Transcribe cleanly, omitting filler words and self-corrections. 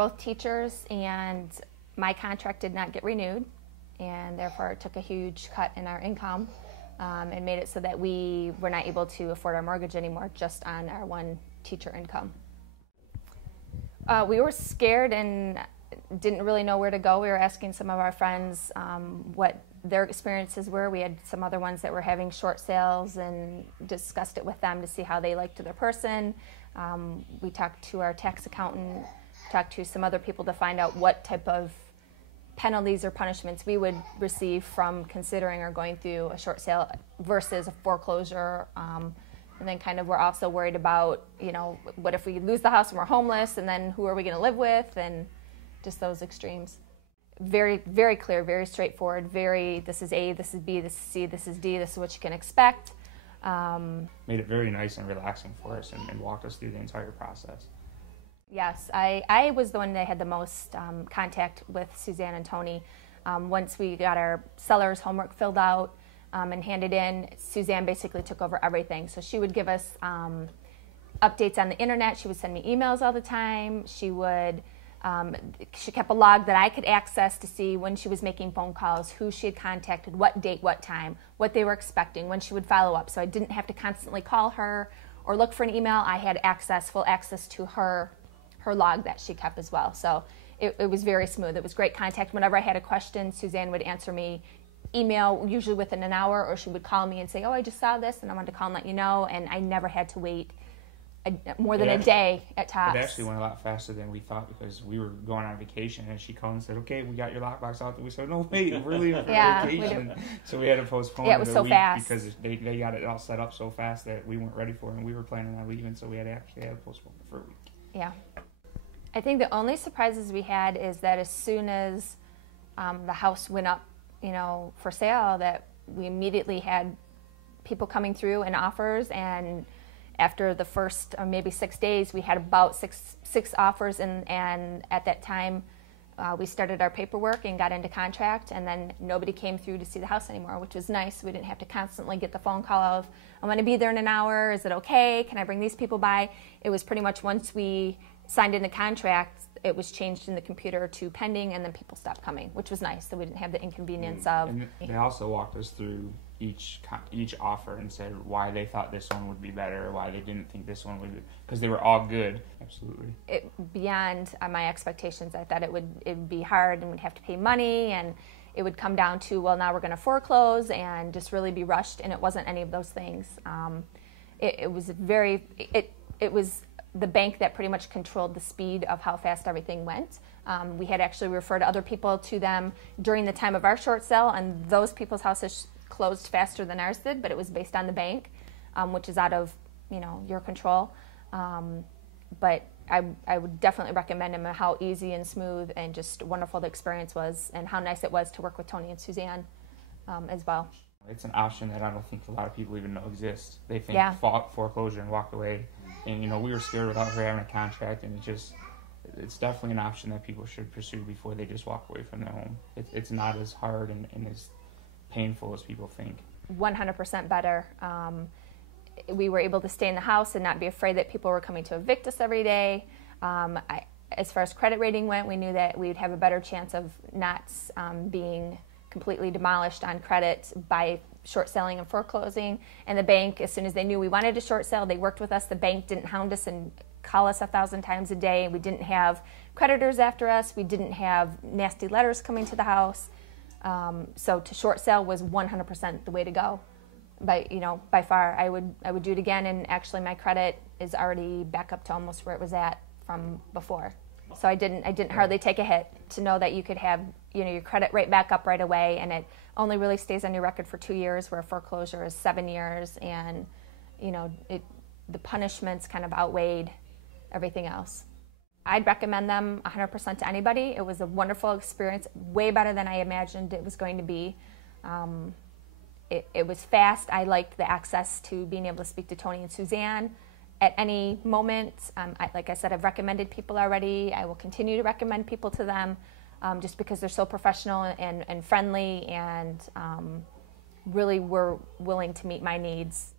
both teachers, and my contract did not get renewed, and therefore it took a huge cut in our income and made it so that we were not able to afford our mortgage anymore just on our one teacher income. We were scared and didn't really know where to go. We were asking some of our friends what their experiences were. We had some other ones that were having short sales and discussed it with them to see how they liked their person. We talked to our tax accountant, talked to some other people to find out what type of penalties or punishments we would receive from considering or going through a short sale versus a foreclosure. And then kind of we're also worried about, you know, what if we lose the house and we're homeless, and then who are we going to live with, and just those extremes. Very, very clear, very straightforward, very, this is A, this is B, this is C, this is D, this is what you can expect. Made it very nice and relaxing for us and walked us through the entire process. Yes, I was the one that had the most contact with Suzanne and Tony. Once we got our seller's homework filled out and handed in, Suzanne basically took over everything. So she would give us updates on the internet. She would send me emails all the time. She kept a log that I could access to see when she was making phone calls, who she had contacted, what date, what time, what they were expecting, when she would follow up. So I didn't have to constantly call her or look for an email. I had full access to her log that she kept as well. So it was very smooth. It was great contact. Whenever I had a question, Suzanne would answer me email, usually within an hour, or she would call me and say, oh, I just saw this and I wanted to call and let you know. And I never had to wait more than a day at tops. It actually went a lot faster than we thought, because we were going on vacation and she called and said, okay, we got your lockbox out. And we said, no, wait, we're leaving for vacation. So we had to postpone it was so fast because they got it all set up so fast that we weren't ready for it, and we were planning on leaving, so we had to postpone it for a week. Yeah. I think the only surprises we had is that as soon as the house went up, you know, for sale, that we immediately had people coming through and offers, and after the first maybe 6 days, we had about six offers, and at that time we started our paperwork and got into contract, and then nobody came through to see the house anymore, which was nice. We didn't have to constantly get the phone call of, I'm going to be there in an hour, is it okay, can I bring these people by? It was pretty much once we signed in the contract, it was changed in the computer to pending, and then people stopped coming, which was nice, so we didn't have the inconvenience of... And they also walked us through each offer and said why they thought this one would be better, or why they didn't think this one would be, because they were all good. Absolutely. Beyond my expectations. I thought it would be hard and we'd have to pay money, and it would come down to, well, now we're going to foreclose and just really be rushed, and it wasn't any of those things. It was the bank that pretty much controlled the speed of how fast everything went. We had actually referred other people to them during the time of our short sale, and those people's houses closed faster than ours did, but it was based on the bank, which is out of, you know, your control. But I would definitely recommend them, how easy and smooth and just wonderful the experience was, and how nice it was to work with Tony and Suzanne as well. It's an option that I don't think a lot of people even know exists. They think foreclosure and walk away. And, you know, we were scared without her having a contract, and it's definitely an option that people should pursue before they just walk away from their home. It's not as hard and as painful as people think. 100% better. We were able to stay in the house and not be afraid that people were coming to evict us every day. As far as credit rating went, we knew that we'd have a better chance of not being completely demolished on credit by short selling and foreclosing. And the bank, as soon as they knew we wanted a short sale, they worked with us. The bank didn't hound us and call us 1,000 times a day. We didn't have creditors after us. We didn't have nasty letters coming to the house. So to short sale was 100% the way to go. By far, I would do it again. And actually, my credit is already back up to almost where it was at from before. So I didn't hardly take a hit to know that you could have, you know, your credit right back up right away, and it only really stays on your record for 2 years, where foreclosure is 7 years, and, you know, the punishments kind of outweighed everything else. I'd recommend them 100% to anybody. It was a wonderful experience, way better than I imagined it was going to be. It was fast. I liked the access to being able to speak to Tony and Suzanne at any moment. Like I said, I've recommended people already. I will continue to recommend people to them just because they're so professional and friendly, and really were willing to meet my needs.